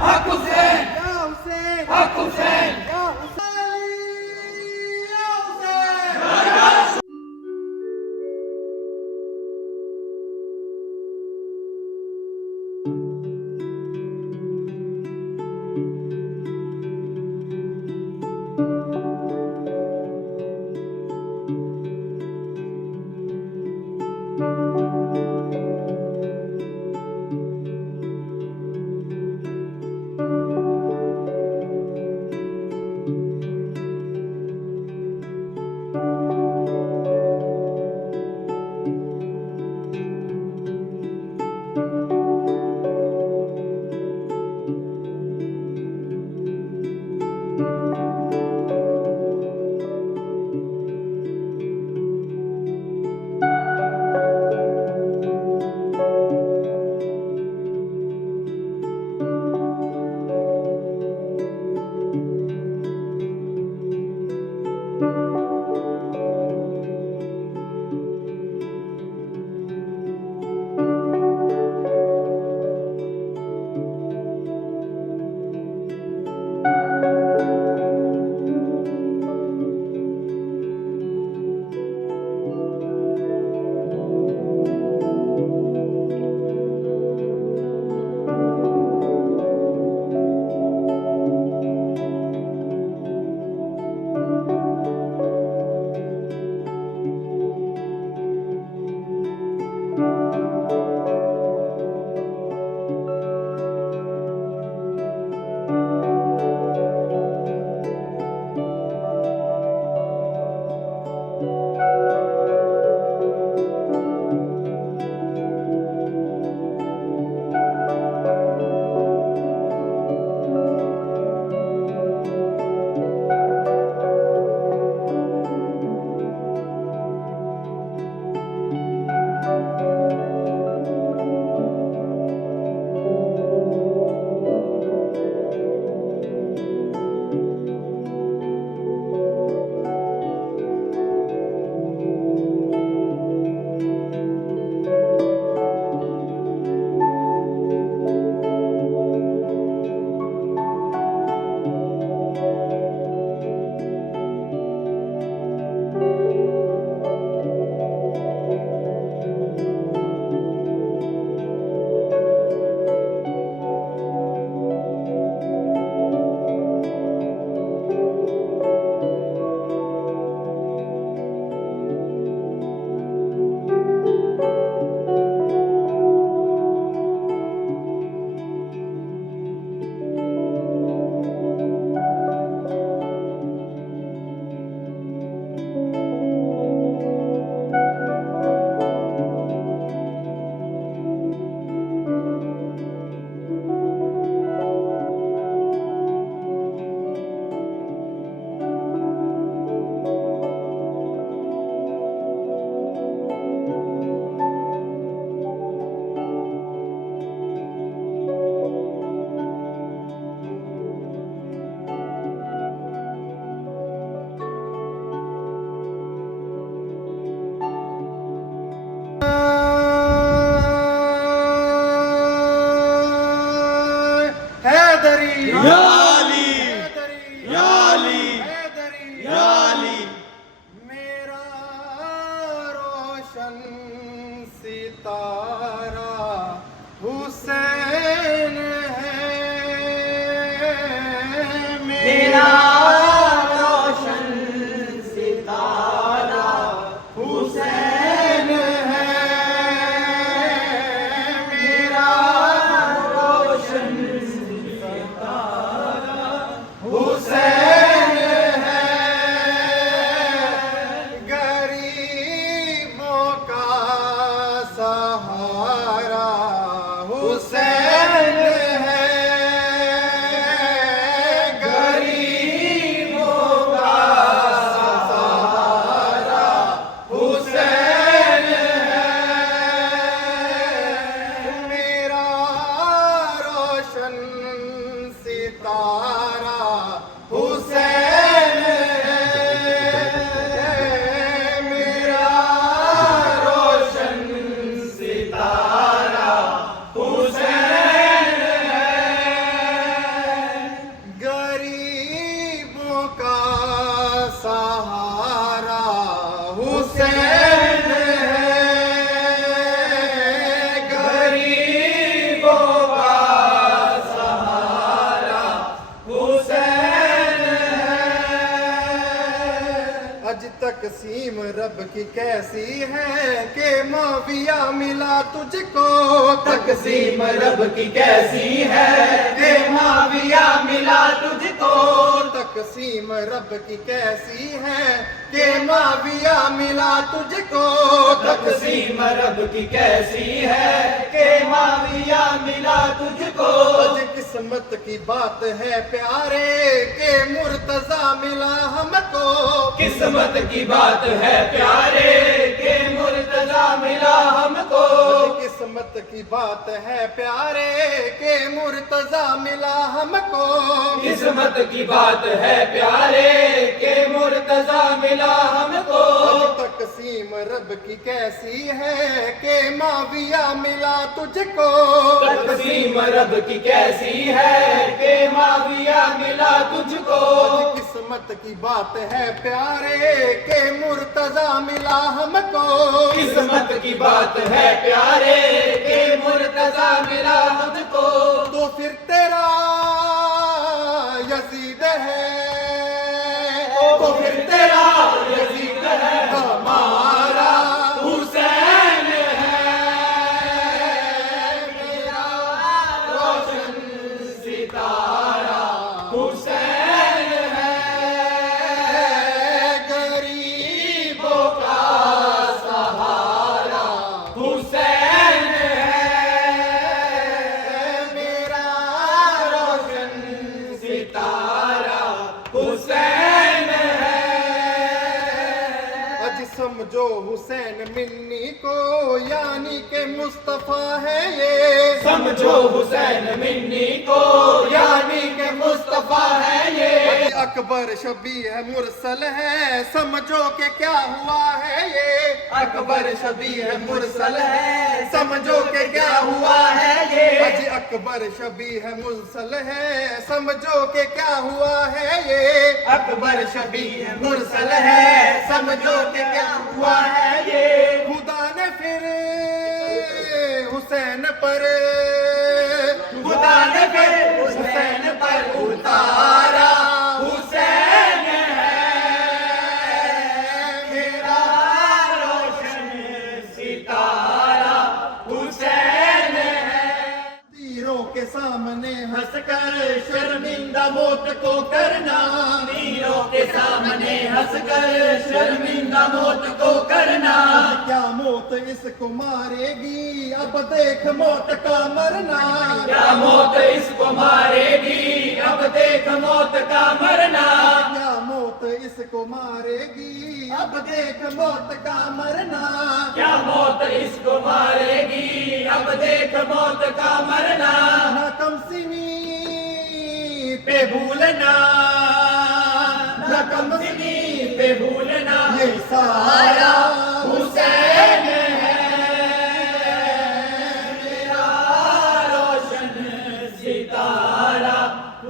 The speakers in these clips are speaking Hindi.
हक हुसैन, या हुसैन, हक हुसैन। या हुसैन, या हुसैन। या अली, या अली, या अली। मेरा रोशन सितारा हुसैन है, मेरा रोशन सितारा हुसैन है, मेरा रोशन हुसैन है, गरीबों का सहारा की कैसी है कि माविया मिला तुझको, तकसीम रब की कैसी है कि माविया मिला तुझको, तकसीम रब की कैसी है कि माविया मिला तुझको, तकसीम रब की कैसी है कि माविया मिला तुझको। आज किस्मत की बात है प्यारे के मुर्तजा मिला हमको, किस्मत की बात है प्यारे के मुर्तजा मिला हमको, किस्मत की बात है प्यारे के मुर्तजा मिला हमको, किस्मत की बात है प्यारे के मुर्तजा मिला हमको। तकसीम रब की कैसी है कि माविया मिला तुझको, तकसीम रब की कैसी है कि माविया मिला तुझको, किस्मत की बात है प्यारे के मुर्तजा मिला हमको, किस्मत की बात है प्यारे के मुर्तजा मिला हमको। तो फिर तेरा यजीद है, तो फिर तेरा यजीद है, हमारा हुसैन है मेरा रोशन सितारा, हुसैन है गरीबों का सहारा, हुसैन है मेरा रोशन सितारा, हुसैन है। अज समझो हुसैन मिन्नी को यानी के मुस्तफा है ये, समझो हुसैन मिन्नी को यानी के मुस्तफा है ये, अज अकबर शबी है मुरसल है समझो के क्या हुआ है ये, अकबर शबी है मुरसल है समझो के क्या हुआ है ये, अज अकबर शबी है मुरसल है समझो के क्या हुआ है ये, अकबर शबी है मुरसल है समझो के क्या हुआ है ये, खुदा ने फिर हुसैन पर, खुदा ने फिर हुसैन पर उतारा, हुसैन है मेरा रोशन सितारा, हुसैन है। तीरों के सामने हंसकर शर्मिंदा मौत को करना, तीरों के सामने हंसकर शर्मिंदा मौत को करना, क्या मौत इसको मारेगी अब देख मौत का मरना, क्या मौत इसको मारेगी अब देख मौत का मरना, क्या मौत इसको मारेगी अब देख मौत का मरना, क्या मौत इसको मारेगी अब देख मौत का मरना, ना कमसिनी पे भूलना, न कमसिनी पे भूलना, ये सारा हुसैन है मेरा रोशन सितारा,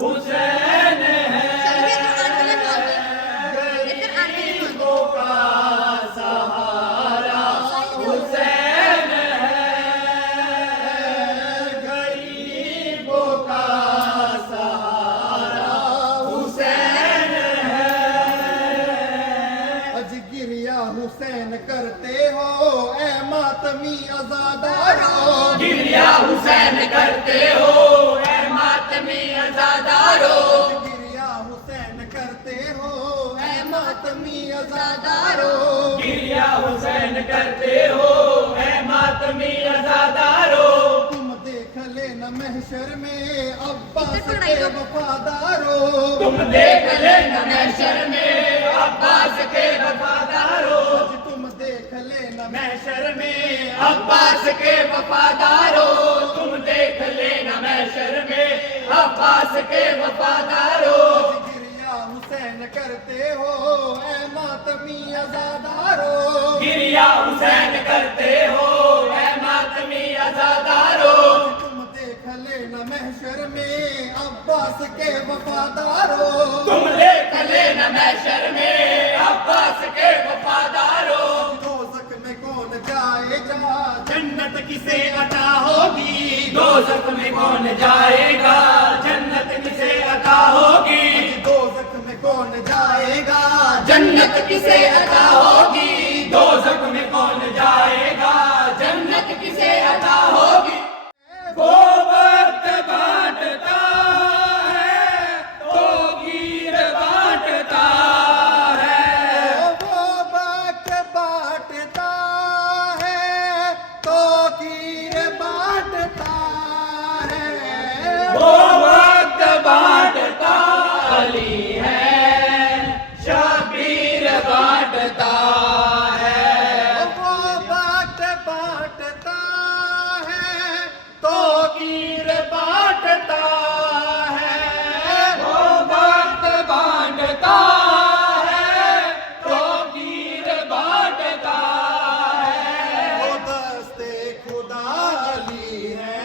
हुसैन है गरीबों का सहारा, हुसैन है गरीबों का सहारा, हुसैन है। अज गिरिया हुसैन करते हो ए मातमी आजादारो, गिरिया हुसैन करते हो ए मातमी अज़ादारो, गिरिया हुसैन करते हो ए मातमी आजादारो, गिरिया हुसैन करते हो ए मातमी अज़ादारो, तुम देख लेना महशर में अब्बास के वफादारो, तुम देख लेना महशर में अब्बास के वफादारो, तुम देख लेना महशर में अब्बास के वफादारो, तुम देख लेना महशर में अब्बास के वफादारो, गिरिया हुसैन करते हो ए मातमी आजादारो, गिरिया हुसैन करते हो ए मातमी अज़ादारो, तुम देख लेना महशर में अब्बास के वफादारो, तुम देख लेना महशर में अब्बास के वफादारो, दोज़ख में कौन जाएगा जन्नत किसे अता होगी, दोज़ख में कौन जाएगा जन्नत किसे अता होगी, दोज़ख में कौन जाएगा जन्नत किसे अता होगी, दोज़ख में कौन जाएगा, जन्नत किसे अता होगी। वो वक्त बांटता है तो गिर बांटता है, वो वक्त बांटता है तो कीर बांटता है। वो वक्त बांटता अली है, शबीर बांटता है। वो वक्त बांटता है तो कीर बांटता है। वो वक्त बांटता है तो गिर बांटता है। वो दस्ते खुदा अली है,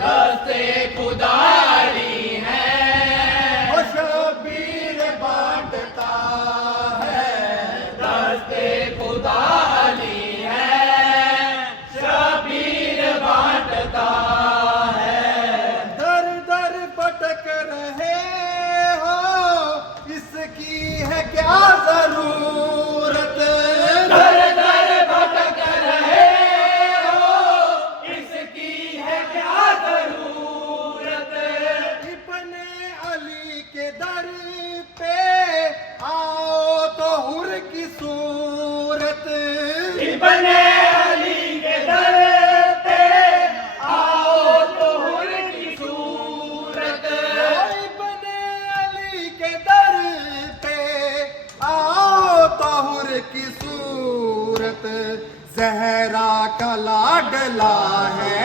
दस्ते खुदा अली है, वो शबीर बांटता है। दस्ते खुदा अली है, शबीर बांटता है। दर दर भटक रहे हो, इसकी है क्या जरूरत। दर दर भटक रहे हो, इसकी है क्या जरूरत। इब्ने अली के दर पे आओ तो हुर की सूरत। इब्ने अली के दर पे आओ तो हुर की सूरत। इब्ने अली के दर पे आओ तो हुर की सूरत। जहरा का लाडला है,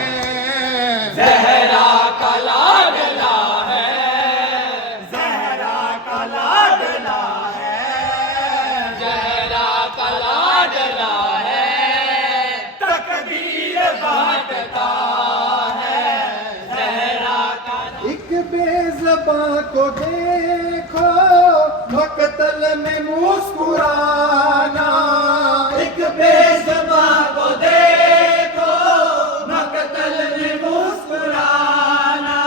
ज़हरा का लाडला है, ज़हरा का लाडला है। ज़हरा का लाडला है, तकदीर बांटता है। ज़हरा का एक बेज़बां को देखो मकतल में मुस्कुराना। एक बेज़बां को देखो मकतल में मुस्कुराना।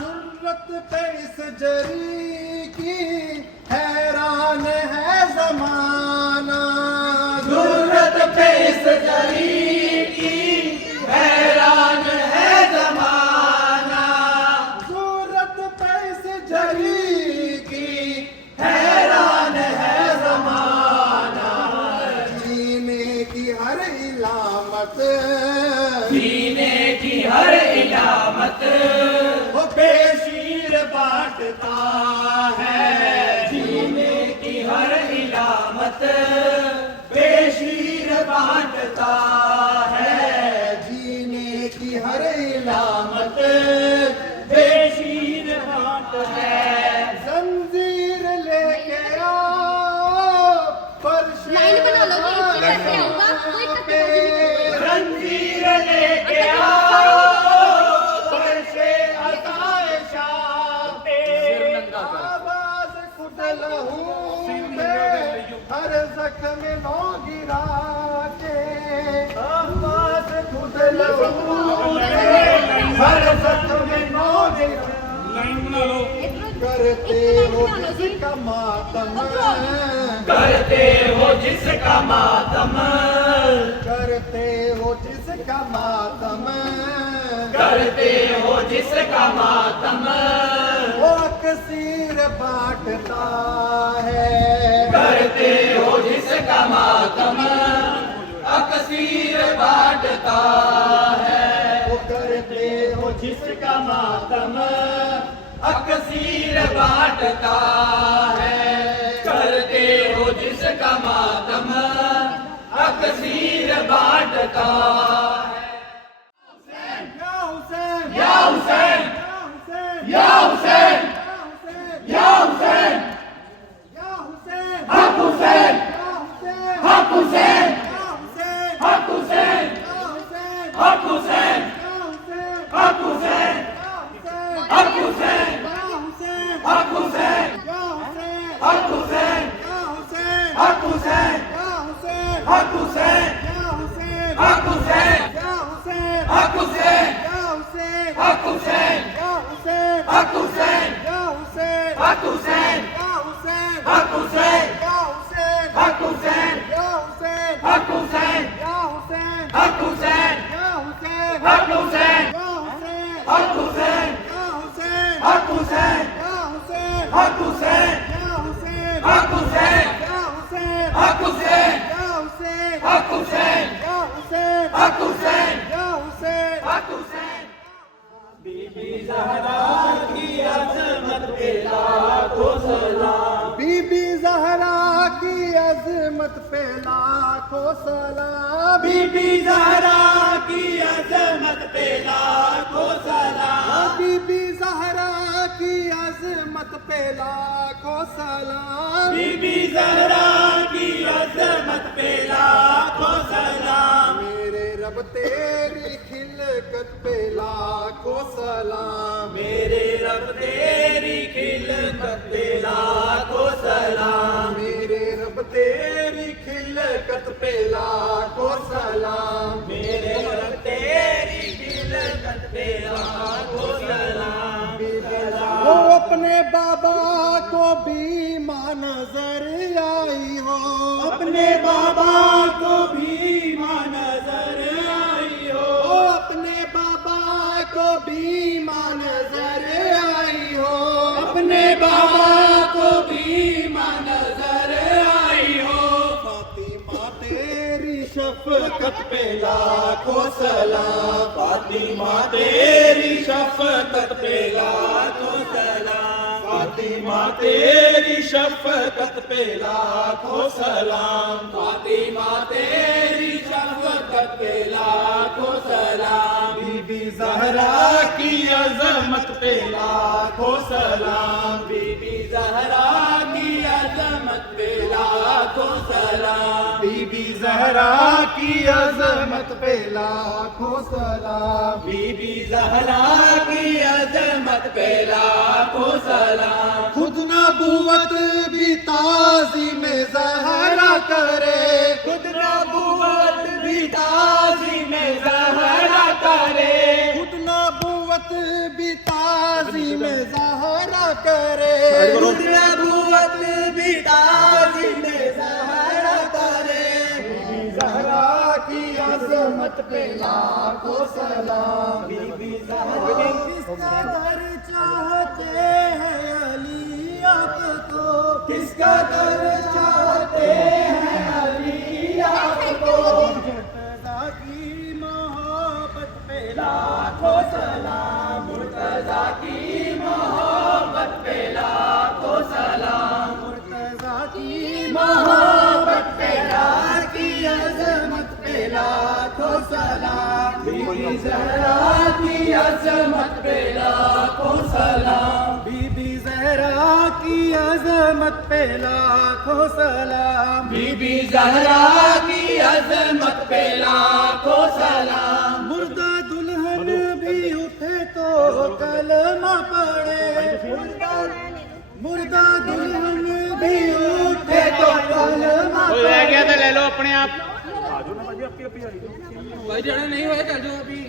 जुर्रत पे इस जरी की हैरान है जमाना। ज़रूरत पे इस जरी की हैरान है ज़माना। जुर्रत पे इस जरी की हैरान है ज़माना। जीने की हर इलामत, जीने की हर इलामत वो बेशीर बांटता है। जीने की हर इलामत बेशीर बांटता है। जीने की हर इलामत बेशीर बांटता है। जंजीर लेके आओ फर्श लाइन बना लो कि इससे कैसे होगा, कोई टक्कर नहीं। जंजीर लेके आओ फर्शे अताए शाह पे। आवाज खुद लहू में हर जख्म नो गिरा के। आवाज खुद लहू में हर जख्म नो गिरा। करते हो जिसका मातम, करते हो जिसका मातम, करते हो जिसका मातम। करते हो जिसका मातम। वो अक्सीर बांटता है, करते हो जिसका मातम, अक्सीर बांटता है। वो करते हो जिसका मातम अक्सीर बांटता है। करते हो जिसका मातम अक्सीर बांटता है। या हुसैन, या हुसैन, या हुसैन, या हुसैन, या हुसैन, या हुसैन, हक हुसैन, हक हुसैन, हक हुसैन, हक हुसैन, हक हुसैन, हक हुसैन, या हक हुसैन, हुसैन, या हुसैन, हक हुसैन, या हुसैन, हक हुसैन, या हुसैन, हक हुसैन, या हुसैन, हक हुसैन, या हुसैन, हक हुसैन, हक हुसैन या हुसैन हक हुसैन बीबी ज़हरा की अज़मत पे लाखों सलाम बीबी ज़हरा की अज़मत पे लाखों सलाम बीबी ज़हरा की अज़मत पे लाखों सलाम बीबी ज़हरा की अज़मत पे लाखों सलाम बीबी ज़हरा की अज़मत पे लाखों सलाम मेरे रब तेरी खिलकत पे लाखों सलाम मेरे रब तेरी खिलकत पे लाखों सलाम मेरे रब तेरी खिलकत पे लाखों सलाम मेरे रब तेरी खिलकत पे लाखों सलाम वो अपने बाबा को भी मां नजर आई हो अपने बाबा को भी मां नजर आई हो वो अपने बाबा को भी मां नजर आई हो अपने बाबा को भी मां नजर आई हो फातिमा तेरी शफकत पे लाखों सलाम फातिमा तेरी शफकत पे लाखों सलाम फातिमा तेरी शफकत पे लाखों सलाम फातिमा तेरी शफकत पे लाखों सलाम बीबी ज़हरा की अज़मत पे लाखों सलाम बीबी ज़हरा की अज़मत पे लाखों सलाम बीबी ज़हरा की अज़मत पे लाखों सलाम बीबी ज़हरा की अज़मत पे लाखों सलाम खुद नबूवत भी ताज़ी में ज़हरा करे खुद नबूवत भी ताज़ी में ज़हरा करे खुद नबूवत भी ताज़ी में ज़हरा करे खुद नबूवत भी ताज़ी में ज़हरा करे बीबी ज़हरा की अज़मत पे लाखों सलाम बीबी ज़हरा किसका दर चाहते हैं अली आपको किसका दर चाहते हैं अली आपको मुर्तज़ा की मोहब्बत पे लाखों सलाम मुर्तज़ा की मोहब्बत पे लाखों सलाम मुर्तज़ा की मोहब्बत पे की अज़मत पे लाखों सलाम बीबी ज़हरा की अज़मत पे लाखों सलाम बीबी ज़हरा की अज़मत पे लाखों सलाम बीबी ज़हरा की अज़मत पे लाखों सलाम मुर्दा दुल्हन भी उठे तो कलमा पढ़े मुर्दा दुल्हन भी उठे तो कलमा रह गया तो ले लो अपने आप भाई जाना नहीं हुआ चल जाओ अभी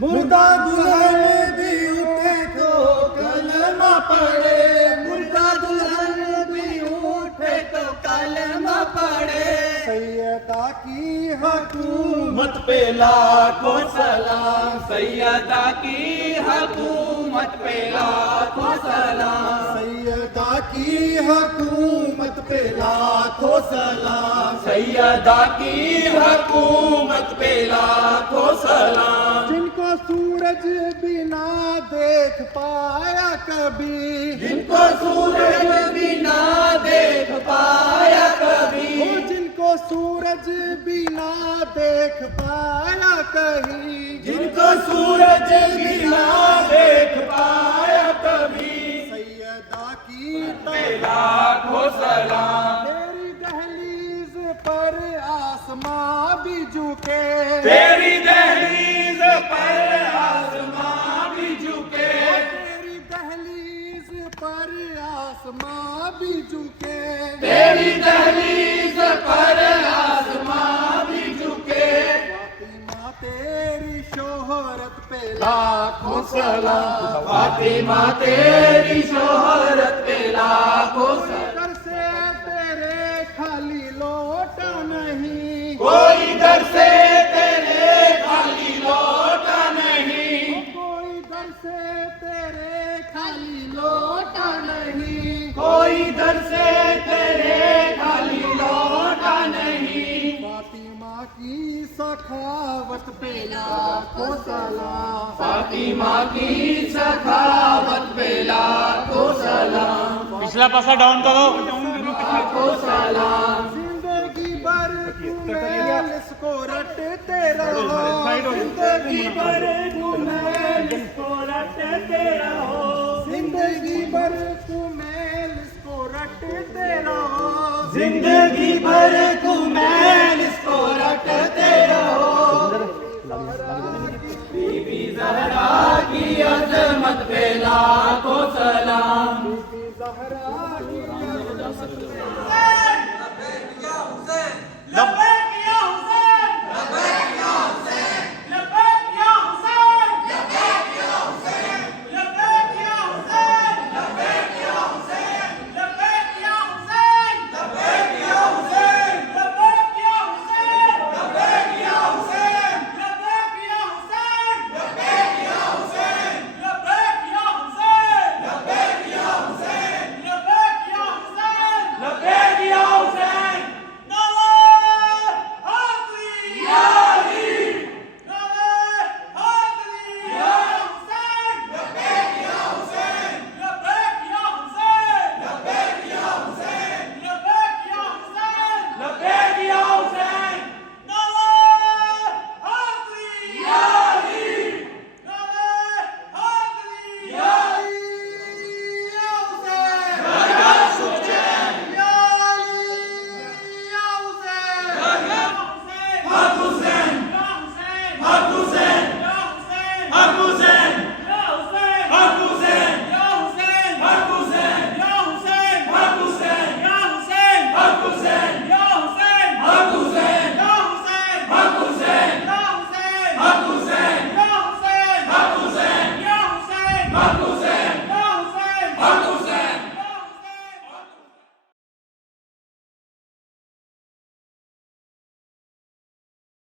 मुर्दा दुल्हन भी उठे तो कलमा पढ़े मुर्दा दुल्हन भी उठे तो कलमा पढ़े सैयदा की हुकूमत पे लाखों सलाम सैयदा की हुकूमत पे लाखों सलाम सैयदा की हुकूमत पे लाखों सलाम सैयदा की हुकूमत पे लाखों सलाम जिनको सूरज बिना देख पाया कभी जिनको सूरज बिना देख पाया कभी जिनको सूरज बिना देख पाया कहीं जिनको सूरज बिना देख पाया कभी सैयदा की पे लाखों सलाम तेरी दहलीज पर आसमां भी झुके तेरी दहलीज पर आसमां भी झुके तेरी दहलीज पर आसमां भी झुके तेरी दहलीज पर आसमां भी झुके फातिमा तेरी शोहरत पे लाखों सलाम फातिमा तेरी शोहरत पे लाखों सलाम दर से तेरे खाली लौटा नहीं कोई दर से तेरे खाली लौटा नहीं कोई दर से तेरे खाली लौटा नहीं कोई दर से तेरे खाली लौटा सखावत पे लाखों सलाम, फातिमा की सखावत पे लाखों सलाम, पिछला पासा डाउन करो। लाखों सलाम, जिंदगी भर तू मैल इसको रटते रहो, जिंदगी भर तू मैल इसको रटते रहो, जिंदगी भर तू मैल इसको रटते रहो, जिंदगी भर तू मैल इसको रटते रहो। बीबी ज़हरा की अज़मत पे लाखों सलाम,